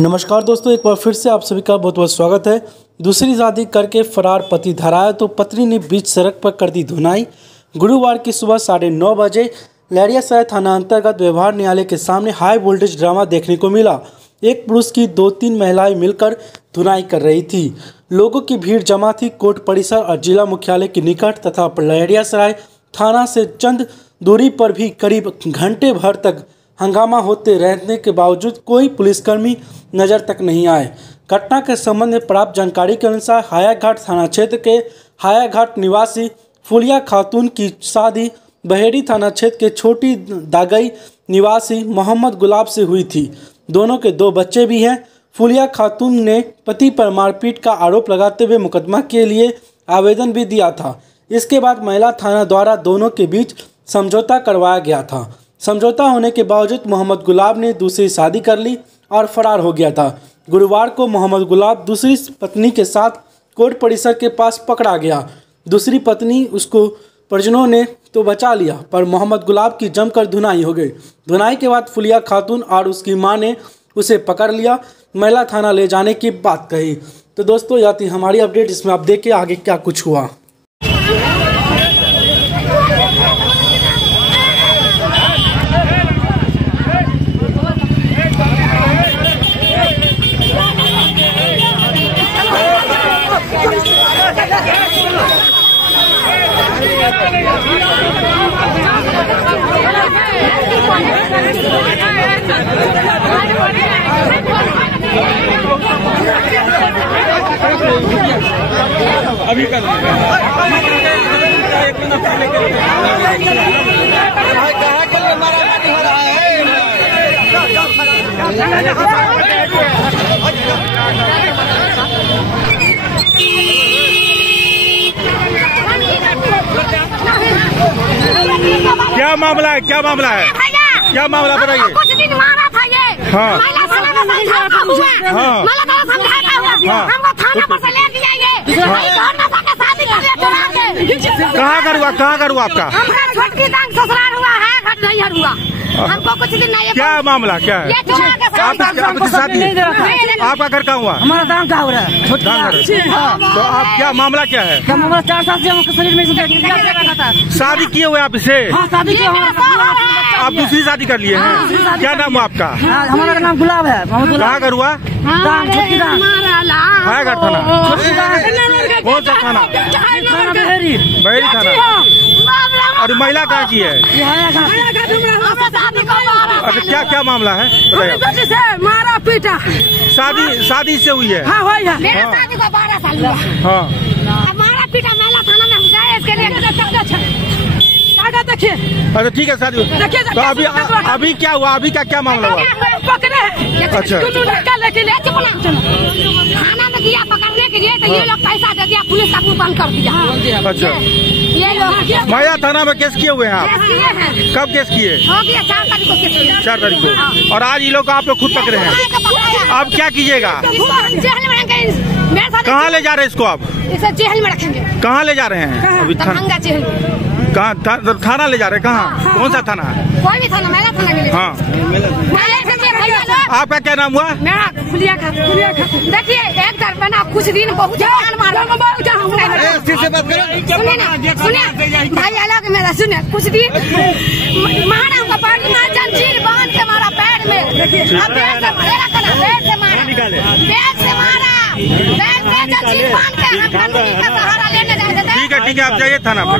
नमस्कार दोस्तों, एक बार फिर से आप सभी का बहुत बहुत स्वागत है। दूसरी शादी करके फरार पति धराया तो पत्नी ने बीच सड़क पर कर दी धुनाई। गुरुवार की सुबह 9:30 बजे लहरियासराय थाना अंतर्गत व्यवहार न्यायालय के सामने हाई वोल्टेज ड्रामा देखने को मिला। एक पुरुष की 2-3 महिलाएं मिलकर धुनाई कर रही थी। लोगों की भीड़ जमा थी। कोर्ट परिसर और जिला मुख्यालय के निकट तथा लहरियासराय थाना से चंद दूरी पर भी करीब घंटे भर तक हंगामा होते रहने के बावजूद कोई पुलिसकर्मी नज़र तक नहीं आए। घटना के संबंध में प्राप्त जानकारी के अनुसार हायाघाट थाना क्षेत्र के हायाघाट निवासी फुलिया खातून की शादी बहेड़ी थाना क्षेत्र के छोटी दागई निवासी मोहम्मद गुलाब से हुई थी। दोनों के 2 बच्चे भी हैं। फुलिया खातून ने पति पर मारपीट का आरोप लगाते हुए मुकदमा के लिए आवेदन भी दिया था। इसके बाद महिला थाना द्वारा दोनों के बीच समझौता करवाया गया था। समझौता होने के बावजूद मोहम्मद गुलाब ने दूसरी शादी कर ली और फरार हो गया था। गुरुवार को मोहम्मद गुलाब दूसरी पत्नी के साथ कोर्ट परिसर के पास पकड़ा गया। दूसरी पत्नी उसको परिजनों ने तो बचा लिया, पर मोहम्मद गुलाब की जमकर धुनाई हो गई। धुनाई के बाद फुलिया खातून और उसकी मां ने उसे पकड़ लिया, महिला थाना ले जाने की बात कही। तो दोस्तों, यह थी हमारी अपडेट। इसमें आप देखिए आगे क्या कुछ हुआ। अभी कर क्या मामला है? क्या मामला है? क्या मामला बताइए। कुछ दिन मारा था ये। हाँ। हमको थाना पर से ले दिया ये। कहाँ कर हुआ आपका? हमारा छोटकी दांग ससुराल हुआ है, घट नहीं हुआ। हमको कुछ दिन नहीं। क्या मामला क्या है? आपकी शादी? आपका घर कहाँ हुआ? हमारा दाम का हो रहा है। तो आप क्या मामला क्या है? 4 साल से हमको शरीर में शादी किए हुए आप इसे? हाँ, शादी किए। आप दूसरी शादी कर लिए हैं? क्या नाम हुआ आपका? हमारा नाम गुलाब है। कहाँ घर हुआ? हायाघाट थाना। कौन सा थाना? बहेड़ी थाना। और महिला कहाँ की है? अच्छा, क्या क्या मामला है बताइए। मारा पीटा। शादी से हुई है? हाँ, मेरे शादी को 12 साल हुआ। हाँ। मारा पीटा महिला थाना में हम गए, इसके लिए देखिए। अच्छा, ठीक है शादी। तो अभी क्या हुआ? अभी क्या मामला हुआ? अच्छा, थाना में दिया पकड़ने के लिए, तो ये लोग पैसा दे दिया, पुलिस का मुंह बंद कर दिया। अच्छा, ये लोग महिला थाना में केस किए हुए हैं आप? कब केस किए? हो गया 4 तारीख को केस। 4 तारीख को। और आज ये लोग आप लोग खुद पकड़े हैं। अब क्या कीजिएगा? जेल में रखेंगे। कहाँ ले जा रहे हैं इसको? आप इसे जेल में रखेंगे। कहाँ ले जा रहे हैं? अभी कहाँ थाना ले जा रहे हैं? कहाँ? कौन सा थाना है? कोई भी थाना, मेरा थाना के लिए। हाँ। आपका क्या नाम हुआ? मेरा फुलिया खातून। देखिए, एक दरबना कुछ दिन बहुत सुनिए भाई, अलग मेरा सुनिए। कुछ दिन मारा हमको, पानी में जंजीर बांध के मारा पैर में। पैर से मारा, जंजीर बांध के सहारा लेने जाते थे। ठीक है, आप जाइए थाना पर।